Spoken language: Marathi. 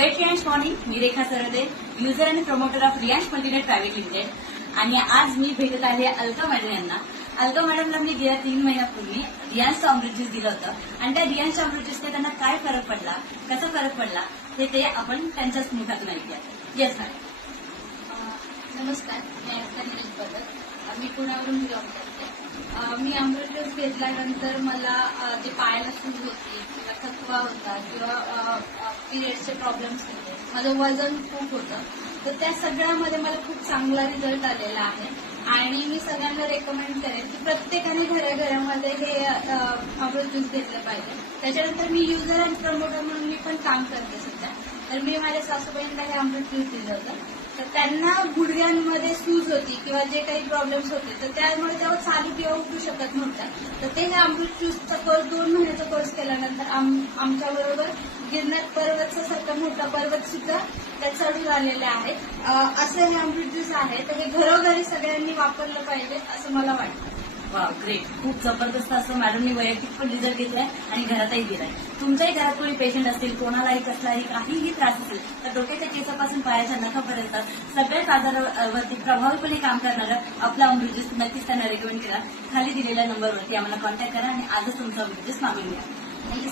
Great Riyansh morning. मी रेखा सरदे, युजर आणि promoter of Riyansh multinet private limited. आणि आज मी भेटत आहे अलका मॅडम यांना. अलका मॅडमला मी गेल्या 3 महिन्यापूर्वी रियांशचं अमृत ज्यूस दिलं होतं आणि त्या रियांशच्या अमृत ज्यूसने त्यांना काय फरक पडला, कसा फरक पडला ते आपण त्यांच्याच मुखातून ऐकूया. Yes madam. नमस्कार, मी अलका निलेश बदल. मी पुण्यावरून बिलॉंग करते. मी अमृत ज्यूस घेतल्यानंतर मला जे पायाला सूज होती किंवा थकवा होता किंवा पिरियड्सचे प्रॉब्लेम्स होते, माझं वजन खूप होतं, तर त्या सगळ्यामध्ये मला खूप चांगला रिझल्ट आलेला आहे. आणि मी सगळ्यांना रेकमेंड करेन की प्रत्येकाने घराघरामध्ये हे अमृत ज्यूस घेतलं पाहिजे. त्याच्यानंतर मी युजर आणि प्रमोटर म्हणून मी पण काम करते सध्या. तर मी माझ्या सासूबाईंना हे अमृत ज्यूस दिलं होतं. तर त्यांना गुडघ्यांमध्ये सूज होती किंवा जे काही प्रॉब्लेम्स होते, तर त्यामुळे तेव्हा चालू किंवा उठू शकत नव्हत्या. तर ते हे अमृत ज्यूसचा कोर्स 2 महिन्याचा कोर्स केल्यानंतर आमच्याबरोबर गिरनार पर्वतचा सारखा मोठा पर्वत सुद्धा त्या चढून आलेले आहेत. असं हे अमृत ज्यूस आहे, तर हे घरोघरी सगळ्यांनी वापरलं पाहिजे असं मला वाटतं. वा, ग्रेट. खूप जबरदस्त असं मॅडमनी वैयक्तिक पण रिझल्ट घेतलाय आणि घरातही दिलाय. तुमच्याही घरात कोणी पेशंट असतील, कोणालाही कसलाही काहीही त्रास असेल, तर डोक्याच्या केसापासून पायाच्या नखापर्यंत सगळ्याच आजारावरती प्रभावीपणे काम करणारं आपला अमृत ज्यूस नक्कीच त्यांना रेकमेंड करा. खाली दिलेल्या नंबरवरती आम्हाला कॉन्टॅक्ट करा आणि आजच तुमचा अमृत ज्यूस मागून घ्या. थँक्यू.